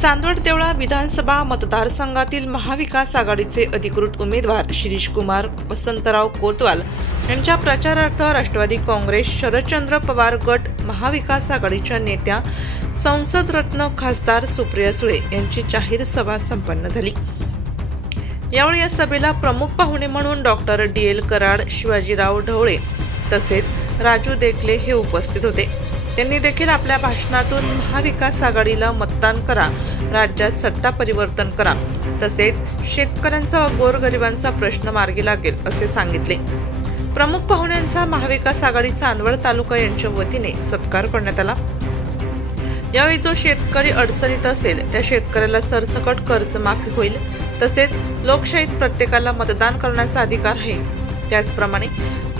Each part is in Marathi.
चांदवड देवळा विधानसभा मतदारसंघातील महाविकास आघाडीचे अधिकृत उमेदवार शिरीषकुमार वसंतराव कोतवाल यांच्या प्रचारार्थ राष्ट्रवादी काँग्रेस शरदचंद्र पवार गट महाविकास आघाडीच्या नेत्या संसद रत्न खासदार सुप्रिया सुळे यांची जाहीर सभा संपन्न झाली। यावेळी या सभेला प्रमुख पाहुणे म्हणून डॉक्टर DL कराड, शिवाजीराव ढवळे तसेच राजू देखले हे उपस्थित होते। त्यांनी देखील आपल्या भाषणातून महाविकास आघाडीला मतदान करा, राज्यात सत्ता परिवर्तन करा, तसेच शेतकऱ्यांचा व गोरगरिबांचा प्रश्न मार्गी लागेल असे सांगितले। प्रमुख पाहुण्यांचा महाविकास आघाडी चांदवड तालुका यांच्या वतीने सत्कार करण्यात आला। यावेळी जो शेतकरी अडचणीत असेल त्या शेतकऱ्याला सरसकट कर्जमाफी होईल, तसेच लोकशाहीत प्रत्येकाला मतदान करण्याचा अधिकार आहे। त्याचप्रमाणे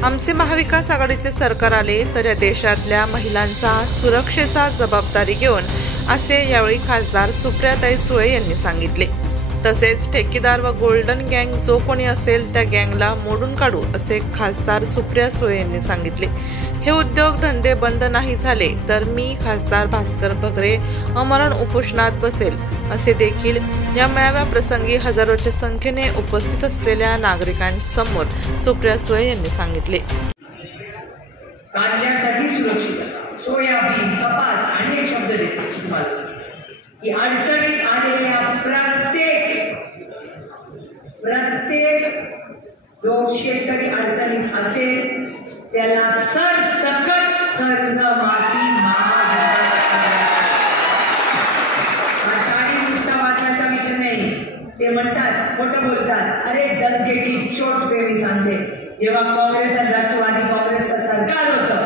आमचे महाविकास आघाडीचे सरकार आले तर या देशातल्या महिलांचा सुरक्षेचा जबाबदारी घेऊन असे यावेळी खासदार सुप्रियाताई सुळे यांनी सांगितले। तसेच ठेकेदार व गोल्डन गँग जो कोणी असेल त्या गँगला मोडून काढू असे खासदार सुप्रिया सुळे यांनी सांगितले। हे उद्योग धंदे बंद नाही झाले तर मी खासदार भास्कर भगरे अमरण उपोषणात बसेल असे देखील या मेळाव्या प्रसंगी हजारोच्या संख्येने उपस्थित असलेल्या नागरिकांसमोर सुप्रिया सुळे यांनी सांगितले। कांद्यासाठी सुरक्षितता, सोयाबीन, कपास अनेक शब्द देतात तुम्हाला की अडचणीत आलेल्या प्रत्येक जो शेतकरी अडचणीत असेल त्याला सरसकट कर्जमाफी काही नुसता वाचण्याचा विषय नाही। ते म्हणतात, खोटं बोलतात, अरे डंके की चोट पे मी सांगते, जेव्हा काँग्रेस आणि राष्ट्रवादी काँग्रेसचं सरकार होतं,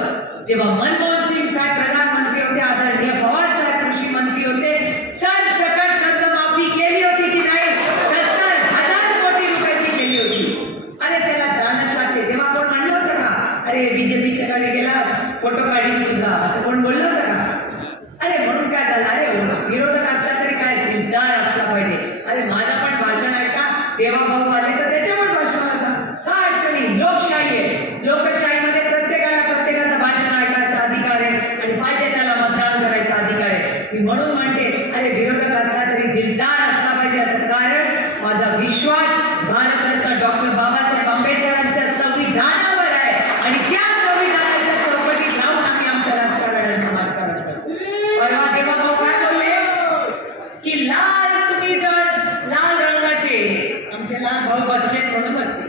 जेव्हा मनमोहन सिंग साहेब प्रधानमंत्री होते, आदरणीय पवार साहेब कृषी मंत्री होते, सरसकट कर्जमाफी केली होती की नाही? 70,000 कोटी रुपयाची केली होती। अरे त्याला दानच लागते। तेव्हा कोण म्हणलं होतं का अरे बीजेपीच्या कडे गेला फोटो काढीन तुझा, असं कोण बोललं होतं का? अरे म्हणून काय झालं, अरे विरोधक असला तरी काय दिलदार असला पाहिजे। अरे माझा पण भाषण ऐका, देवा भाऊ आले तर त्याच्या पण भाषणाला जा, काय अडचणी? लोकशाही आहे, लोकशाहीमध्ये प्रत्येकाचं भाषण ऐकायचा अधिकार आहे आणि पाहिजे त्याला मतदान करायचा अधिकार आहे। मी म्हणून म्हणते, अरे विरोधक असला तरी दिलदार असला पाहिजे। याचं कारण माझा विश्वास भारतरत्न डॉक्टर बाबासाहेब आंबेडकरांच्या संविधानावर आहे आणि त्या संविधानाच्या चौकटीत राहून आम्ही आमच्या राजकारणाचं समाजकारण करतो। परवा देवा भाऊ काय बोलले की लाल, तुम्ही जर लाल रंगाचे, आमचे लाल भाऊ बसलेत म्हणून बसले,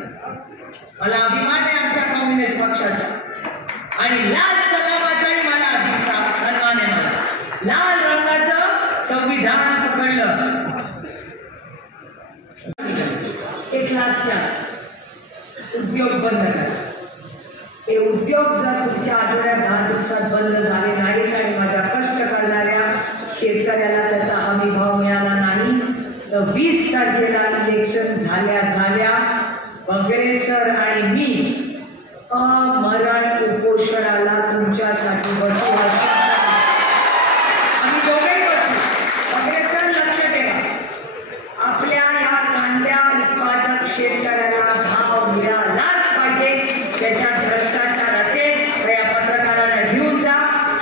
मला अभिमान आहे आमच्या कम्युनिस्ट पक्षाचा आणि लाल सलामाचाही मला सन्मान आहे। मला लाल रंगाचं संविधान पकडलं, एक क्लासच्या उद्योग बंद करा। ते उद्योग जर तुमच्या आठवड्यात 10 दिवसात बंद झाले नाहीत आणि माझ्या कष्ट करणाऱ्या शेतकऱ्याला त्याचा हमीभाव मिळाला नाही तर 20 तारखेला इलेक्शन झाल्या भगरे सर आणि मी अमरण उपोषणाला तुमच्यासाठी बसू। आम्ही दोघेही बसू। भगरे सर लक्ष ठेवा, आपल्या या कांद्या उत्पादक शेतकऱ्याला भाव मिळालाच पाहिजे। त्याच्यात भ्रष्टाचार असेल तर या पत्रकारांना घेऊन जा,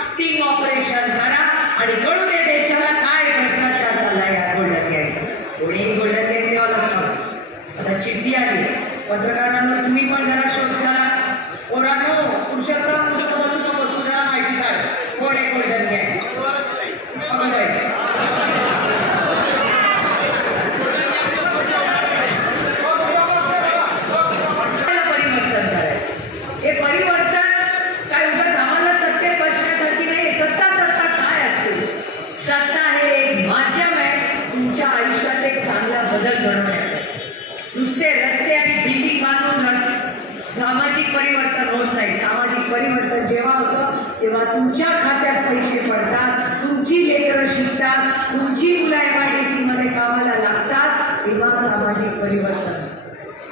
स्टिंग ऑपरेशन करा आणि कळू दे देशाला काय भ्रष्टाचार चाललाय या गोल्डन गँगचा। कोणी गोल्डन गँग देवाला असतो। आता चिठ्ठी आली, पत्रकारांना तुम्ही पण जरा शोध करा। पोरांनो, पुरुषोत्तम बसू नको, तुझ्या माहिती काय कोण आहे गोल्डन गँग? परिवर्तन करायचं, हे परिवर्तन काय उगाच आम्हाला सत्तेत बसण्यासाठी नाही। सत्ता काय असते? सत्ता हे एक माध्यम आहे तुमच्या आयुष्यात एक चांगला बदल घडवण्यासाठी। नुसते रस्ते आणि बिल्डिंग बांधून सामाजिक परिवर्तन होत नाही। सामाजिक परिवर्तन जेव्हा होतं जेव्हा तुमच्या खात्यात पैसे पडतात, तुमची लेकरं शिकतात, तुमची मुलं MIDC मध्ये कामाला लागतात, तेव्हा सामाजिक परिवर्तन।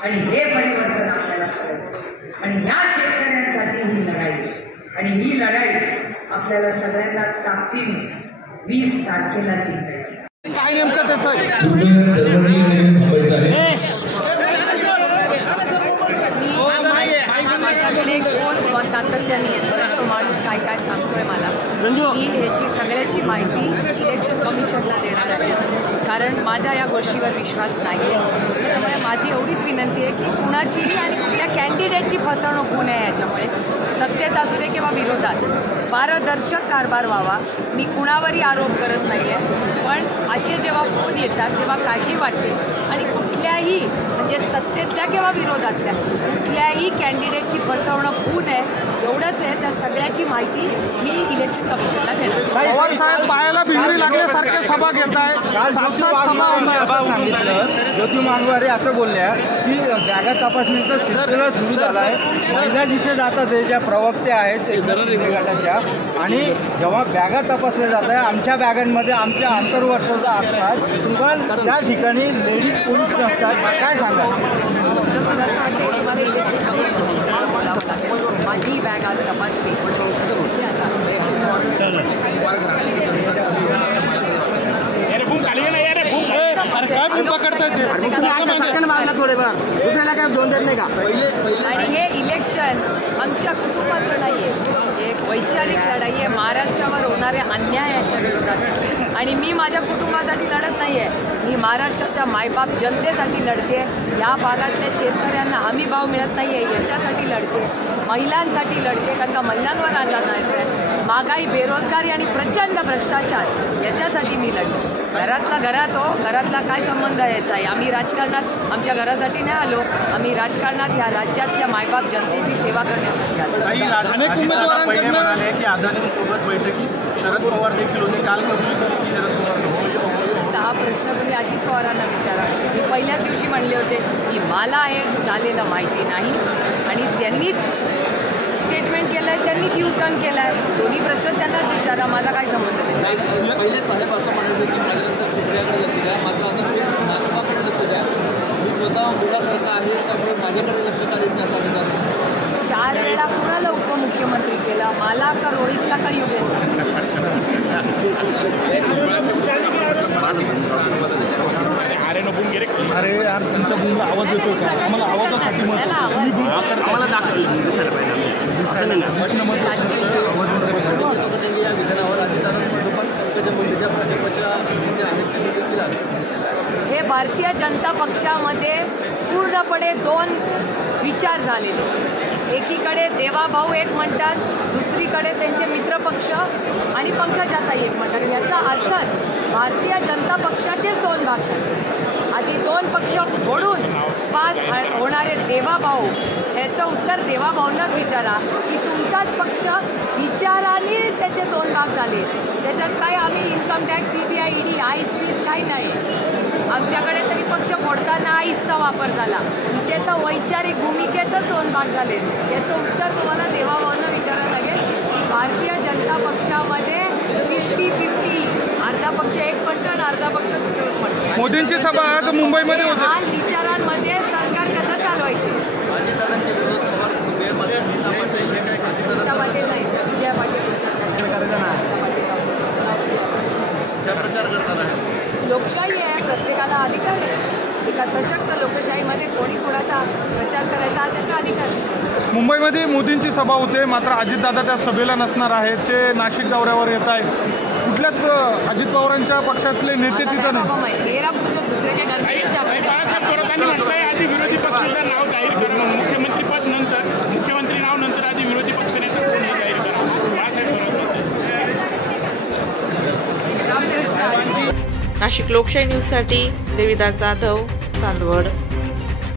आणि हे परिवर्तन आपल्याला करायचं आणि ह्या शेतकऱ्यांसाठी ही लढाई, आणि ही लढाई आपल्याला सगळ्यांना ताकदीने 20 तारखेला जिंकायची। काय नेमकं त्याचं अनेक फोन सातत्याने येतात. तो माणूस काय काय सांगतोय मला, मी ह्याची सगळ्याची माहिती इलेक्शन कमिशनला देणार आहे, कारण माझ्या या गोष्टीवर विश्वास नाही आहे. त्यामुळे माझी एवढीच विनंती आहे की कुणाचीही आणि कुठल्या कॅन्डिडेटची फसवणूक होऊ नये. याच्यामुळे सत्तेत असू दे किंवा विरोधात पारदर्शक कारभार व्हावा. मी कुणावरही आरोप करत नाही आहे, पण असे जेव्हा फोन येतात तेव्हा काळजी वाटते. आणि कुठल्याही म्हणजे सत्तेतल्या किंवा विरोधातल्या कुठल्याही कॅन्डिडेटची फसवणूक होऊ नये एवढंच आहे. त्या सगळ्याची माहिती मी इलेक्शन कमिशनला देणार. पवार साहेब पायाला भिंगरी लागल्यासारखे सभा घेत आहेत, सभा असं सांगितलं. ज्योती मांगवारे असं बोलल्या की बॅगा तपासणीचा सिलसिला सुरू झाला आहे. महिला जिथे जातात ज्या प्रवक्त्या आहेत गटाच्या, आणि जेव्हा बॅगा तपासल्या जात आहे आमच्या बॅगांमध्ये आमच्या आंतरवर्षाचा असतात, पण त्या ठिकाणी लेडीज पोलीस नसतात. काय सांगा? मला असं वाटतं तुम्हाला इलेक्शन कमिशनशी बोलावं लागेल. माझी बॅग आज तपासली. काय भूमिका करताय ते? दुसऱ्याला काय दोन देत नाही का? आणि हे इलेक्शन आमच्या कुटुंबाचं नाही आहे, एक वैचारिक लढाई आहे महाराष्ट्रावर होणाऱ्या अन्यायाच्या विरोधात. आणि मी माझ्या कुटुंबासाठी लढत नाही आहे, मी महाराष्ट्राच्या मायबाप जनतेसाठी लढते. या भागातल्या शेतकऱ्यांना हमी भाव मिळत नाही आहे याच्यासाठी लढते, महिलांसाठी लढते, कारण का महिलांवर आणला नाही, महागाई, बेरोजगारी आणि प्रचंड भ्रष्टाचार याच्यासाठी मी लढते. घरातला घरात हो, घरातला काय संबंध यायचा आहे? आम्ही राजकारणात आमच्या घरासाठी नाही आलो, आम्ही राजकारणात ह्या राज्यातल्या मायबाप जनतेची सेवा करण्यासाठी आलो. अनेक उमेदवारांकडे म्हणाले की अदानींसोबत बैठकीत शरद पवार देखील होते. काल कबूल केली की शरद पवार? हा प्रश्न तुम्ही अजित पवारांना विचारा. मी पहिल्याच दिवशी म्हणले होते की मला हे झालेलं माहिती नाही, आणि त्यांनीच स्टेटमेंट केलं आहे, त्यांनीच यू टर्न केला आहे. दोन्ही प्रश्न त्यांनाच विचारा, माझा काय संबंध नाही. पहिले साहेब असं म्हणायचं की माझ्यानंतर सुप्रियाकडे लक्ष द्या, मात्र आता ते नातवाकडे लक्ष द्या. मी स्वतः मुलासारखं आहे, त्यामुळे माझ्याकडे लक्ष का देत नाही असं अधिकार? 4 वेळा कुणाला उपमुख्यमंत्री केला, मला का रोहितला का युगेंद्र? अरे यार, तुमचा मुलगा आवाज येतो का? आम्हाला आवाजासाठी या विधानावर अजितदादांपाठोपाठ पंकजा मुंडे ज्या भाजपच्या नेत्या आहेत त्यांनी देखील आले. हे भारतीय जनता पक्षामध्ये पूर्णपणे 2 विचार झालेले. एकीकडे देवाभाऊ एक म्हणतात, दुसरीकडे त्यांचे मित्रपक्ष आणि पंकजाताई एक म्हणतात. याचा अर्थच भारतीय जनता पक्षाचेच 2 भाग झाले. आधी 2 पक्ष फोडून पास होणारे देवाभाऊ, ह्याचं उत्तर देवाभाऊंनाच विचारा की तुमचाच पक्ष विचाराने त्याचे 2 भाग झाले. त्याच्यात काय आम्ही income tax, CBI, ED, ice वीस काही नाही. आमच्याकडे तरी पक्ष फोडताना आईसचा वापर झाला. इथे तर वैचारिक भूमिकेतच 2 भाग झाले. याचं उत्तर तुम्हाला देवाभाऊंना विचारायला लागेल. भारतीय जनता पक्षामध्ये 50-50, अर्धा पक्ष एक म्हणतो आणि अर्धा पक्ष दुसरंच म्हणतो. मोदींची सभा आज मुंबईमध्ये होती. हाल विचारांमध्ये सरकार कसं चालवायचे? अजितदादांच्या विरोधात पवार कुटुंबीय मात्र नीता पाटील हे नीता पाटील नाही, विजया पाटील तुमच्या त्या प्रचार करणार आहे. लोकशाही आहे, प्रत्येकाला अधिकार आहे. एका सशक्त लोकशाहीमध्ये कोणी कोणाचा प्रचार करायचा हा त्याचा अधिकार आहे. मुंबईमध्ये मोदींची सभा होते, मात्र अजितदादा त्या सभेला नसणार आहेत. ते नाशिक दौऱ्यावर येत आहेत. कुठल्याच अजित पवारांच्या पक्षातले नेते तिथं नाही. मेरा पुढच्या दुसरे काही आधी विरोधी पक्षाचं नाव जाहीर करा म्हणून मुख्यमंत्रीपद नंतर, मुख्यमंत्री नाव नंतर आधी विरोधी पक्षनेता कोण हे जाहीर करा बाळासाहेब रामकृष्ण. नाशिक लोकशाही न्यूजसाठी देविदास जाधव, चांदवड.